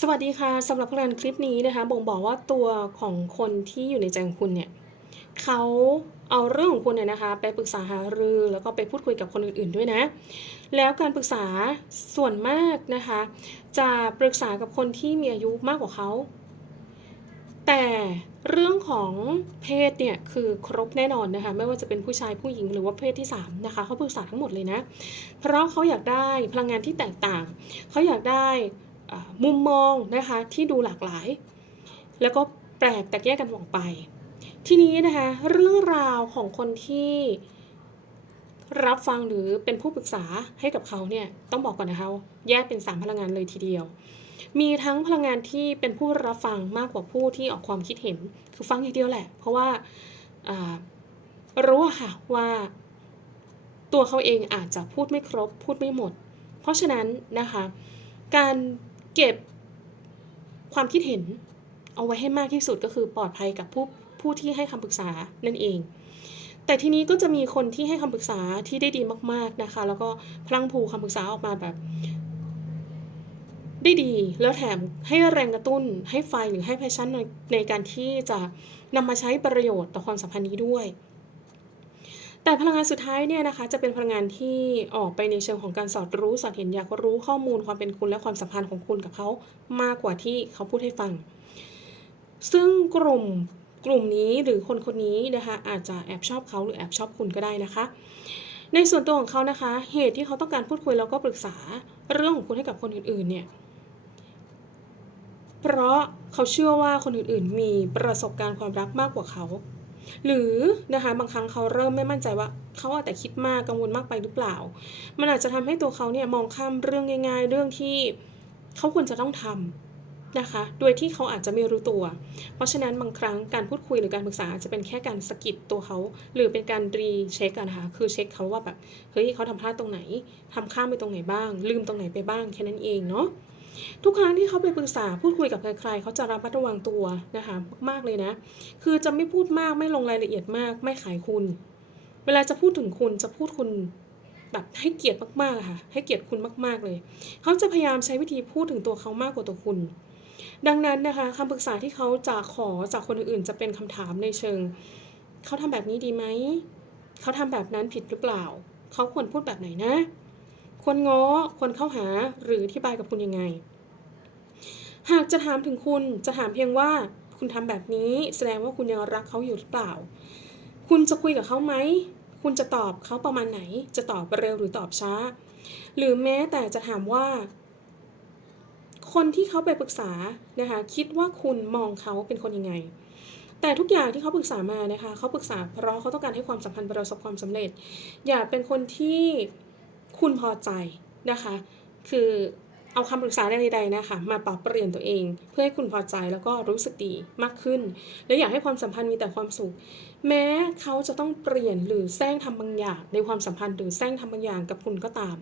สวัสดีค่ะสำหรับพลังคลิปนี้นะคะ บ่งบอกว่าตัวของคนที่อยู่ในใจของคุณเนี่ยเขาเอาเรื่องของคุณเนี่ยนะคะ ไปปรึกษาหารือแล้วก็ไปพูดคุยกับคนอื่นๆด้วยนะ แล้วการปรึกษาส่วนมากนะคะ จะปรึกษากับคนที่มีอายุมากกว่าเขาแต่เรื่องของเพศเนี่ยคือครบแน่นอนนะคะไม่ว่าจะเป็นผู้ชายผู้หญิงหรือว่าเพศที่สามนะคะเขาปรึกษาทั้งหมดเลยนะ เพราะเขาอยากได้พลังงานที่แตกต่าง เขาอยากได้ มุมมองนะคะที่ดูหลากหลาย แล้วก็แปลกแตกแยกกันออกไป ทีนี้นะคะเรื่องราวของคนที่รับฟังหรือเป็นผู้ปรึกษาให้กับเขาเนี่ยต้องบอกก่อนนะคะแยกเป็น 3 พลังงานเลยทีเดียว มีทั้งพลังงานที่เป็นผู้รับฟังมากกว่าผู้ที่ออกความคิดเห็น คือฟังอย่างเดียวแหละ เพราะว่ารู้ค่ะว่าตัวเขาเองอาจจะพูดไม่ครบพูดไม่หมด เพราะฉะนั้นนะคะการ เก็บความคิดเห็นเอาไว้ให้มากที่สุดก็คือปลอดภัยกับผู้ผู้ที่ให้คำปรึกษานั่นเอง แต่ทีนี้ก็จะมีคนที่ให้คำปรึกษาที่ได้ดีมาก ๆนะคะ แล้วก็พลังพรูคำปรึกษาออกมาแบบ ได้ดีแล้วแถมให้แรงกระตุ้นให้ไฟหรือให้แพชชั่นในการที่จะนำมาใช้ประโยชน์ต่อความสัมพันธ์นี้ด้วย แต่พลังงานสุดท้ายเนี่ยนะคะจะเป็นพลังงานที่ออกไปในเชิงของการสอดรู้สอดเห็นอยากรู้ข้อมูลความเป็นคุณและความสัมพันธ์ของคุณกับเขามากกว่าที่เขาพูดให้ฟัง ซึ่งกลุ่มกลุ่มนี้หรือคนคนนี้นะคะอาจจะแอบชอบเขาหรือแอบชอบคุณก็ได้นะคะ ในส่วนตัวของเขานะคะ เหตุที่เขาต้องการพูดคุยแล้วก็ปรึกษาเรื่องของคุณให้กับคนอื่นๆเนี่ยเพราะเขาเชื่อว่าคนอื่นๆ มีประสบการณ์ความรักมากกว่าเขา หรือนะคะบางครั้งเขาเริ่มไม่มั่นใจว่าเขาอาจแต่คิดมากกังวลมากไปหรือเปล่า มันอาจจะทำให้ตัวเขาเนี่ยมองข้ามเรื่องง่าย ๆ เรื่องที่เขาควรจะต้องทำนะคะ โดยที่เขาอาจจะไม่รู้ตัว เพราะฉะนั้นบางครั้งการพูดคุยหรือการปรึกษาอาจจะเป็นแค่การสะกิดตัวเขา หรือเป็นการรีเช็คกันนะคะคือเช็คเขาว่าแบบ เฮ้ยเขาทำพลาดตรงไหนทำข้ามไปตรงไหนบ้าง ลืมตรงไหนไปบ้างแค่นั้นเองเนาะ ทุกครั้งที่เขาไปปรึกษาพูดคุยกับใครๆเขาจะระมัดระวังตัวนะคะมากๆเลยนะ คือจะไม่พูดมากไม่ลงรายละเอียดมาก ไม่ขายคุณ เวลาจะพูดถึงคุณจะพูดคุณแบบให้เกียรติมากๆค่ะ ให้เกียรติคุณมากๆเลย เขาจะพยายามใช้วิธีพูดถึงตัวเขามากกว่าตัวคุณ ดังนั้นนะคะคำปรึกษาที่เขาจะขอจากคนอื่นจะเป็นคำถามในเชิง เขาทำแบบนี้ดีไหม เขาทำแบบนั้นผิดหรือเปล่า เขาควรพูดแบบไหนนะ ควรง้อควรเข้าหาหรืออธิบายกับคุณยังไง หากจะถามถึงคุณจะถามเพียงว่าคุณทำแบบนี้แสดงว่าคุณยังรักเขาอยู่หรือเปล่า คุณจะคุยกับเขาไหม คุณจะตอบเขาประมาณไหน จะตอบเร็วหรือตอบช้า หรือแม้แต่จะถามว่า คนที่เขาไปปรึกษานะคะคิดว่าคุณมองเขาเป็นคนยังไงแต่ทุกอย่างที่เขาปรึกษามานะคะเขาปรึกษาเพราะเขาต้องการให้ความสัมพันธ์ประสบความสำเร็จ อย่าเป็นคนที่ คุณพอใจนะคะ คือเอาคำปรึกษาใดๆนะคะมาปรับเปลี่ยนตัวเอง เพื่อให้คุณพอใจแล้วก็รู้สึกดีมากขึ้น และอยากให้ความสัมพันธ์มีแต่ความสุข แม้เขาจะต้องเปลี่ยนหรือแซงทำบางอย่างในความสัมพันธ์หรือแซงทำบางอย่างกับคุณก็ตาม